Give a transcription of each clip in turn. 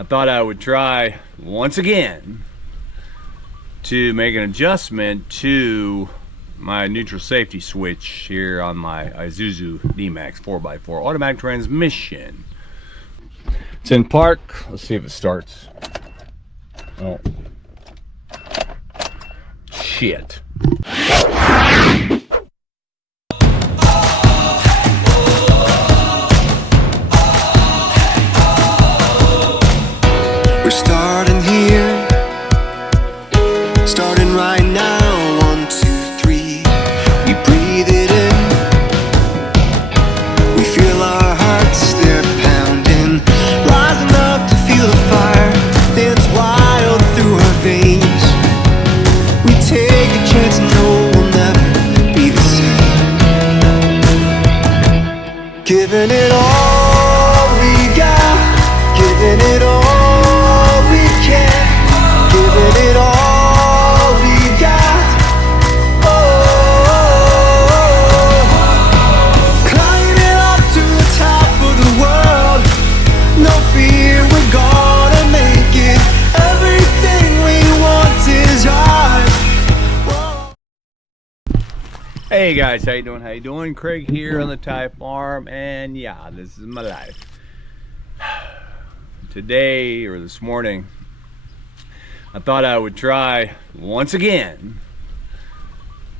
I thought I would try once again to make an adjustment to my neutral safety switch here on my Isuzu DMax 4x4 automatic transmission. It's in park. Let's see if it starts. Oh. Shit. We're starting here, starting right now. 1, 2, 3. We breathe it in. We feel our hearts, they're pounding, rising up to feel the fire dance wild through our veins. We take a chance, no, we'll never be the same. Giving it all we got, giving it all. Giving it all we got. Climbing up to the top of the world. No fear, we're gonna make it. Everything we want is ours. Hey guys, how you doing? How you doing? Craig here on the Thai farm, and yeah, this is my life. Today, or this morning, I thought I would try once again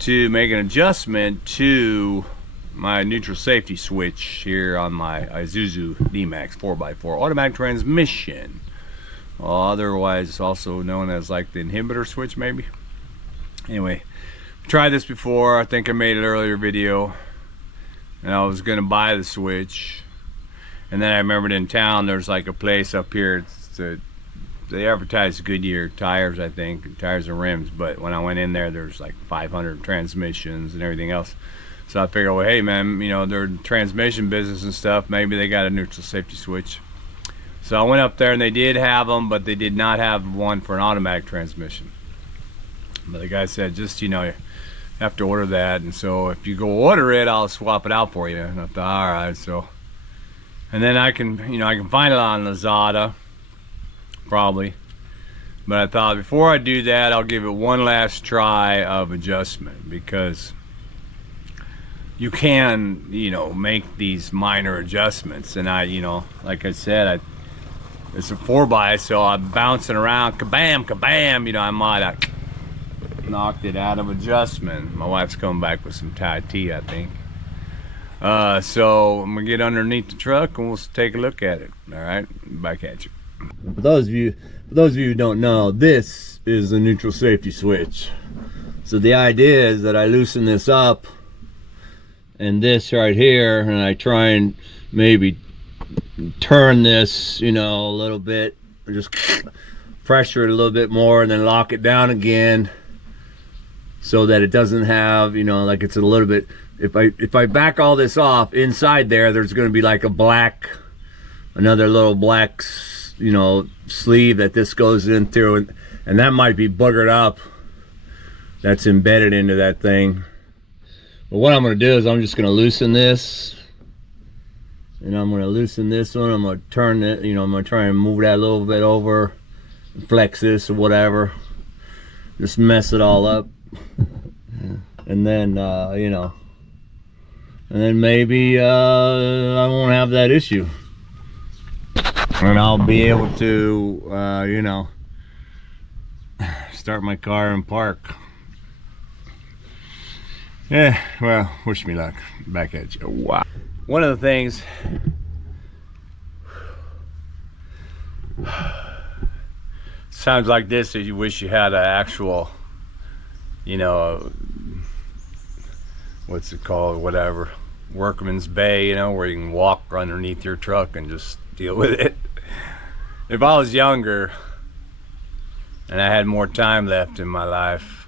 to make an adjustment to my neutral safety switch here on my Isuzu DMax 4x4 automatic transmission, otherwise also known as like the inhibitor switch maybe. Anyway, tried this before. I think I made an earlier video, and I was gonna buy the switch, and then I remembered in town there's like a place up here. They advertise Goodyear tires, I think, tires and rims, but when I went in there, there's like 500 transmissions and everything else. So I figured, well, hey man, you know, they're transmission business and stuff, maybe they got a neutral safety switch. So I went up there and they did have them, but they did not have one for an automatic transmission. But the guy said, just, you know, you have to order that, and so if you go order it, I'll swap it out for you. And I thought, all right, so, and then I can, you know, I can find it on Lazada probably, but I thought before I do that, I'll give it one last try of adjustment, because you can, you know, make these minor adjustments. And I, you know, like I said, it's a 4x, so I'm bouncing around, kabam, kabam, you know, I might have knocked it out of adjustment. My wife's coming back with some Thai tea, I think. So I'm gonna get underneath the truck and we'll take a look at it. All right, back at you. For those of you who don't know, this is the neutral safety switch. So the idea is that I loosen this up and this right here, and I try and maybe turn this, you know, a little bit, or just pressure it a little bit more, and then lock it down again, so that it doesn't have, you know, like it's a little bit. If I back all this off, inside there's going to be like another little black, you know, sleeve that this goes in through, and that might be boogered up, that's embedded into that thing. But what I'm going to do is I'm just going to loosen this, and I'm going to loosen this one. I'm going to turn it, you know, I'm going to try and move that a little bit over, flex this or whatever, just mess it all up. And then you know, and then maybe I won't have that issue, and I'll be able to you know, start my car and park. Yeah, well, wish me luck. Back at you. Wow. One of the things, sounds like this, is you wish you had an actual, you know, what's it called, whatever, workman's bay, you know, where you can walk underneath your truck and just deal with it. If I was younger and I had more time left in my life,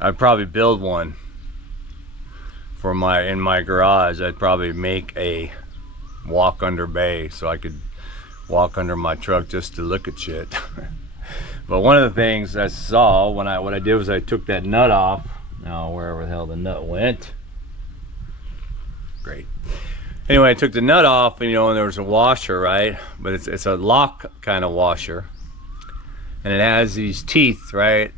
I'd probably build one for in my garage. I'd probably make a walk under bay so I could walk under my truck just to look at shit. But one of the things I saw when what I did was I took that nut off. Now wherever the hell the nut went. Great. Anyway, I took the nut off, and there was a washer, right? But it's a lock kind of washer, and it has these teeth, right?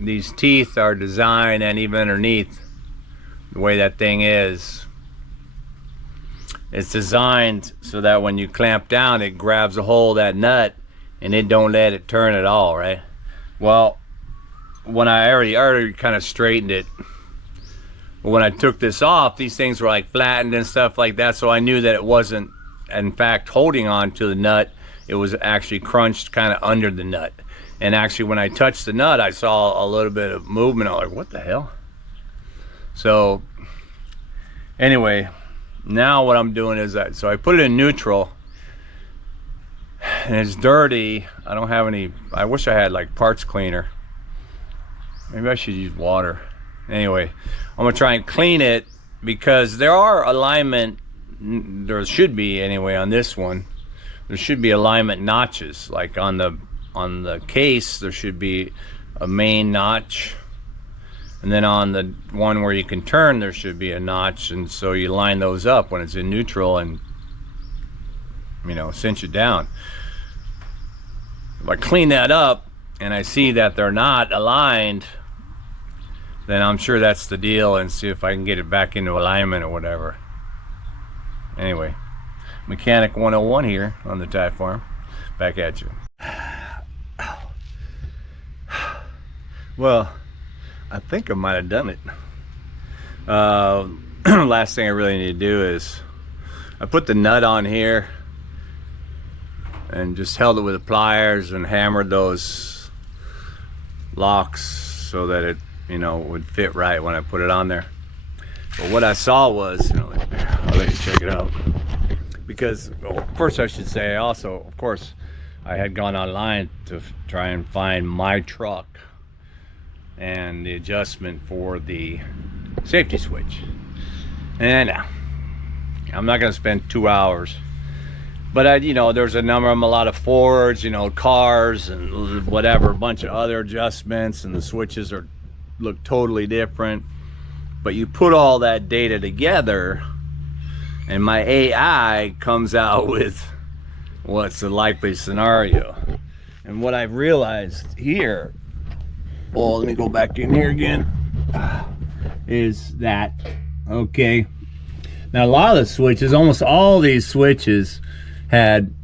These teeth are designed, and even underneath, the way that thing is, it's designed so that when you clamp down, it grabs a hold of that nut, and it don't let it turn at all, right? Well, when I already kind of straightened it. But when I took this off, these things were like flattened and stuff like that, so I knew that it wasn't, in fact, holding on to the nut. It was actually crunched kind of under the nut. And actually, when I touched the nut, I saw a little bit of movement. I was like, what the hell? So, anyway, now what I'm doing is so I put it in neutral, and it's dirty. I don't have any, I wish I had like parts cleaner. Maybe I should use water. Anyway, I'm gonna try and clean it, because there are alignment, there should be anyway on this one, there should be alignment notches, like on the case there should be a main notch, and then on the one where you can turn there should be a notch, and so you line those up when it's in neutral and cinch it down. If I clean that up and I see that they're not aligned, then I'm sure that's the deal, and see if I can get it back into alignment or whatever. Anyway, Mechanic 101 here on the Thai Farm. Back at you. Well, I think I might have done it. Last thing I really need to do is I put the nut on here and just held it with the pliers and hammered those locks so that it would fit right when I put it on there. But what I saw was, I'll let you check it out. Because, well, first I should say, also, of course, I had gone online to try and find my truck and the adjustment for the safety switch. And I'm not going to spend 2 hours. But there's a number of them, a lot of Fords, cars and whatever, a bunch of other adjustments, and the switches look totally different. But you put all that data together, and my AI comes out with what's the likely scenario. And what I've realized here, well, let me go back in here again, is that, okay, now a lot of the switches, almost all these switches had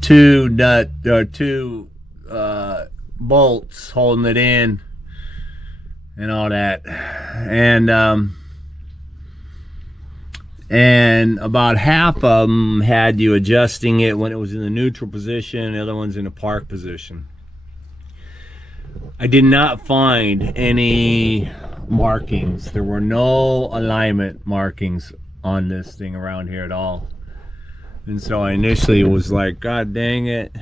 two bolts holding it in and all that, and about half of them had you adjusting it when it was in the neutral position, the other one's in the park position. I did not find any markings. There were no alignment markings on this thing around here at all. And so I initially was like, God dang it,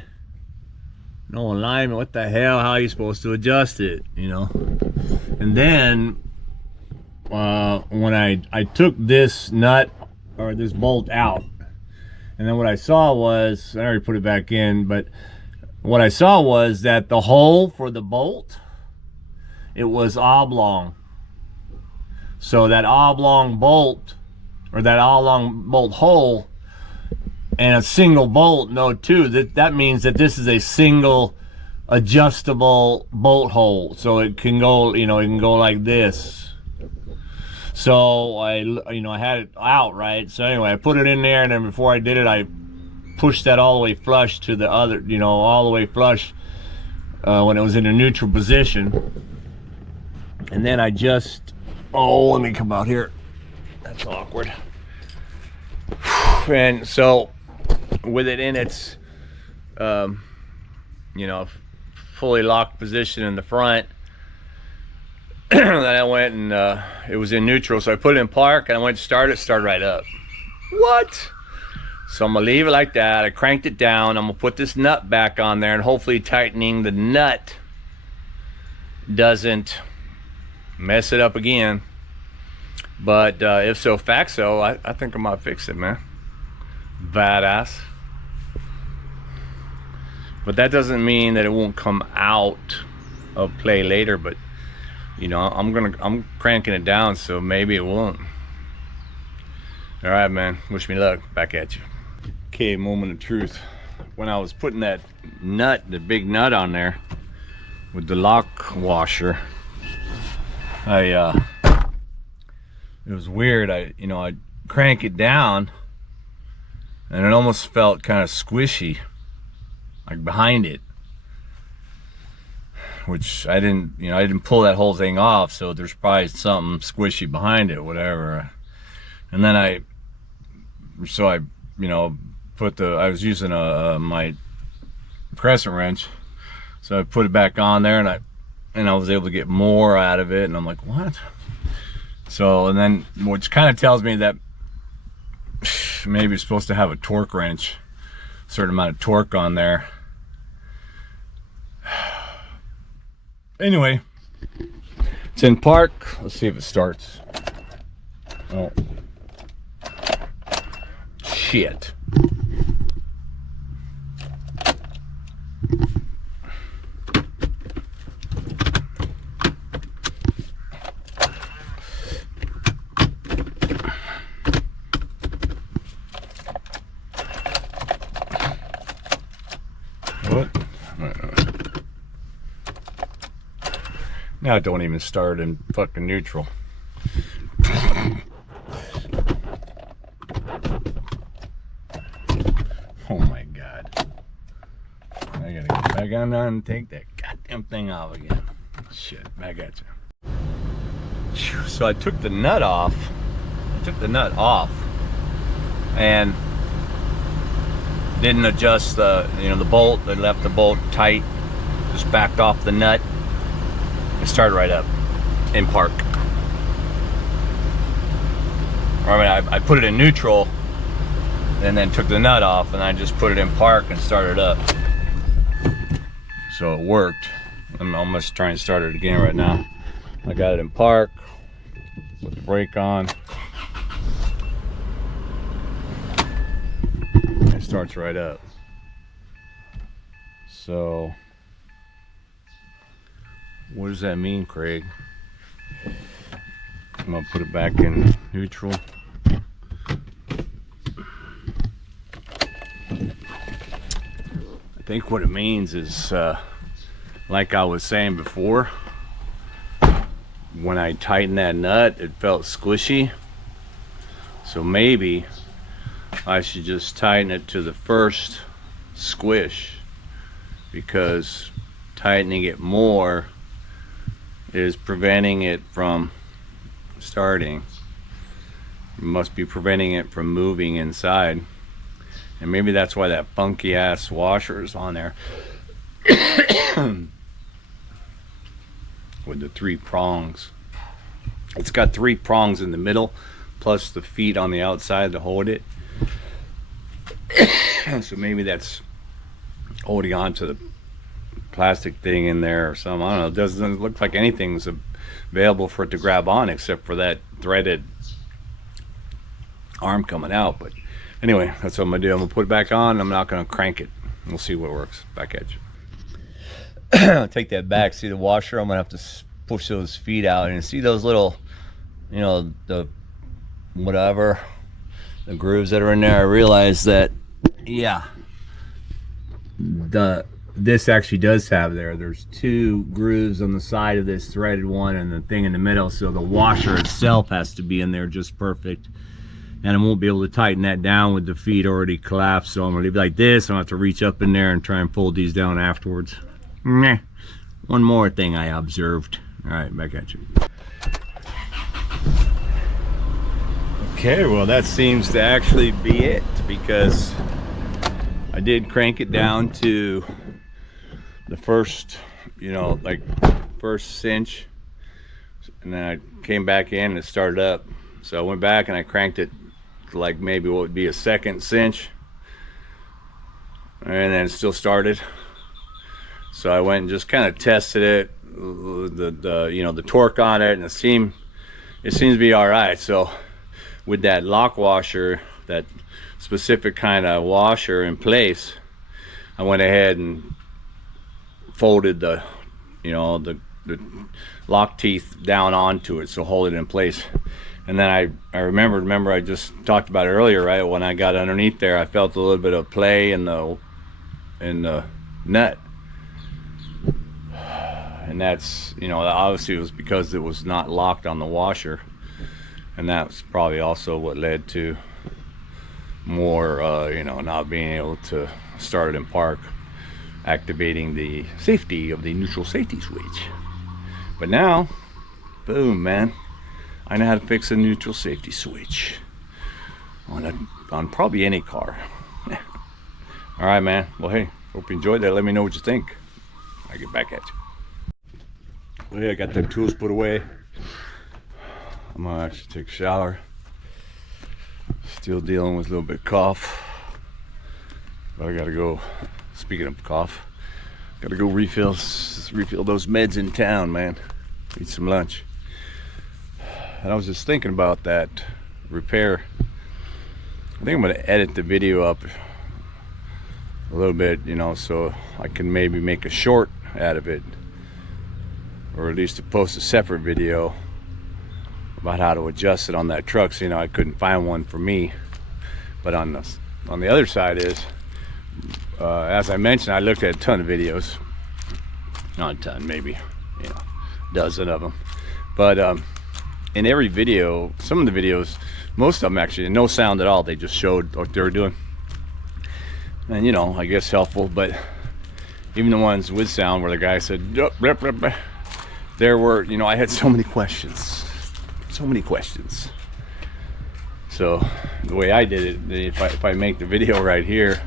no alignment, what the hell, how are you supposed to adjust it, And then when I took this nut or this bolt out, and then what I saw was, I already put it back in, but what I saw was that the hole for the bolt, it was oblong. So that oblong bolt, or that oblong bolt hole, and a single bolt, no two, that means that this is a single adjustable bolt hole. So it can go, it can go like this. So I had it out, right? So anyway, I put it in there, and then before I did it, I pushed that all the way flush to the other, all the way flush when it was in a neutral position. And then I just, let me come out here. That's awkward. And so with it in its fully locked position in the front, then I went and it was in neutral, so I put it in park and I went to start it, started right up. What? So I'm gonna leave it like that. I cranked it down. I'm gonna put this nut back on there, and hopefully tightening the nut doesn't mess it up again. But if so, fact so, I think I might fix it, man. Badass. But that doesn't mean that it won't come out of play later, but I'm cranking it down, so maybe it won't. All right, man, wish me luck. Back at you. Okay, moment of truth. When I was putting that nut, the big nut on there with the lock washer, it was weird. I crank it down and it almost felt kind of squishy, like behind it, which I didn't pull that whole thing off, so there's probably something squishy behind it, whatever. And then I was using my crescent wrench, so I put it back on there, and I was able to get more out of it, and I'm like, what? So, and then, which kind of tells me that maybe it's supposed to have a torque wrench, a certain amount of torque on there. Anyway, it's in park. Let's see if it starts. Oh, shit. What? Now don't even start in fucking neutral. Oh my god. I gotta get back on there and take that goddamn thing off again. Shit, back at you. So I took the nut off. And didn't adjust the bolt. I left the bolt tight. Just backed off the nut. It started right up in park. I put it in neutral and then took the nut off, and I just put it in park and started up. So it worked. I'm almost trying to start it again right now. I got it in park, put the brake on. It starts right up. So what does that mean, Craig? I'm gonna put it back in neutral. I think what it means is, like I was saying before, when I tightened that nut, it felt squishy. So maybe I should just tighten it to the first squish, because tightening it more is preventing it from starting. It must be preventing it from moving inside. And maybe that's why that funky ass washer is on there with the 3 prongs. It's got 3 prongs in the middle plus the feet on the outside to hold it. So maybe that's holding on to the plastic thing in there or something. I don't know. It doesn't look like anything's available for it to grab on except for that threaded arm coming out. But anyway, that's what I'm gonna do. I'm gonna put it back on. I'm not gonna crank it. We'll see what works. Back at you. Take that back. See the washer? I'm gonna have to push those feet out and see those little, the whatever, the grooves that are in there. I realized that, yeah, this actually does have there's 2 grooves on the side of this threaded one and the thing in the middle, so the washer itself has to be in there just perfect. And I won't be able to tighten that down with the feet already collapsed, so I'm gonna leave it like this. I'm gonna have to reach up in there and try and fold these down afterwards. Meh. One more thing I observed. All right, back at you. Okay, well that seems to actually be it, because I did crank it down to the first, first cinch, and then I came back in and it started up. So I went back and I cranked it to like maybe what would be a 2nd cinch, and then it still started. So I went and just kind of tested it, the torque on it, and it seems to be all right. So with that lock washer, that specific kind of washer in place, I went ahead and folded the lock teeth down onto it, so hold it in place. And then I remember I just talked about it earlier, right? When I got underneath there, I felt a little bit of play in the nut. And that's, you know, obviously it was because it was not locked on the washer. And that's probably also what led to more, you know, not being able to start it in park, activating the safety of the neutral safety switch. But now, boom, man, I know how to fix a neutral safety switch on probably any car. All right, man. Well, hey, hope you enjoyed that. Let me know what you think. I'll get back at you. Well, yeah, I got the tools put away. I'm gonna actually take a shower. Still dealing with a little bit of cough. But I gotta go, speaking of cough, gotta go refill those meds in town, man. Eat some lunch. And I was just thinking about that repair. I think I'm gonna edit the video up a little bit, you know, so I can maybe make a short out of it, or at least to post a separate video about how to adjust it on that truck. So, you know, I couldn't find one for me. But on the other side is, as I mentioned, I looked at a ton of videos. Not a ton, maybe, you know, a dozen of them. But in every video, some of the videos, most of them actually, no sound at all. They just showed what they were doing. And, you know, I guess helpful. But even the ones with sound where the guy said, there were, you know, I had so many questions. So many questions. So the way I did it, if I make the video right here,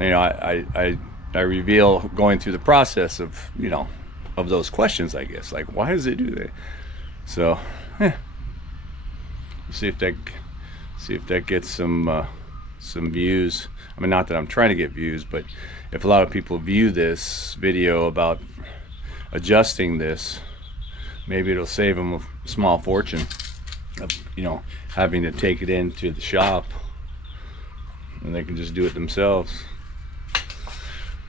you know, I reveal going through the process of, you know, of those questions, I guess, like, why does it do that? So see if that gets some views. I mean, not that I'm trying to get views, but if a lot of people view this video about adjusting this, maybe it'll save them a small fortune of, you know, having to take it into the shop, and they can just do it themselves.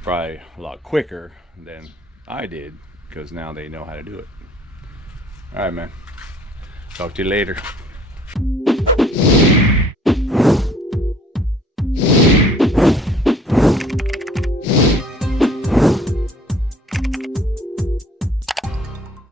Probably a lot quicker than I did, because now they know how to do it. All right, man. Talk to you later.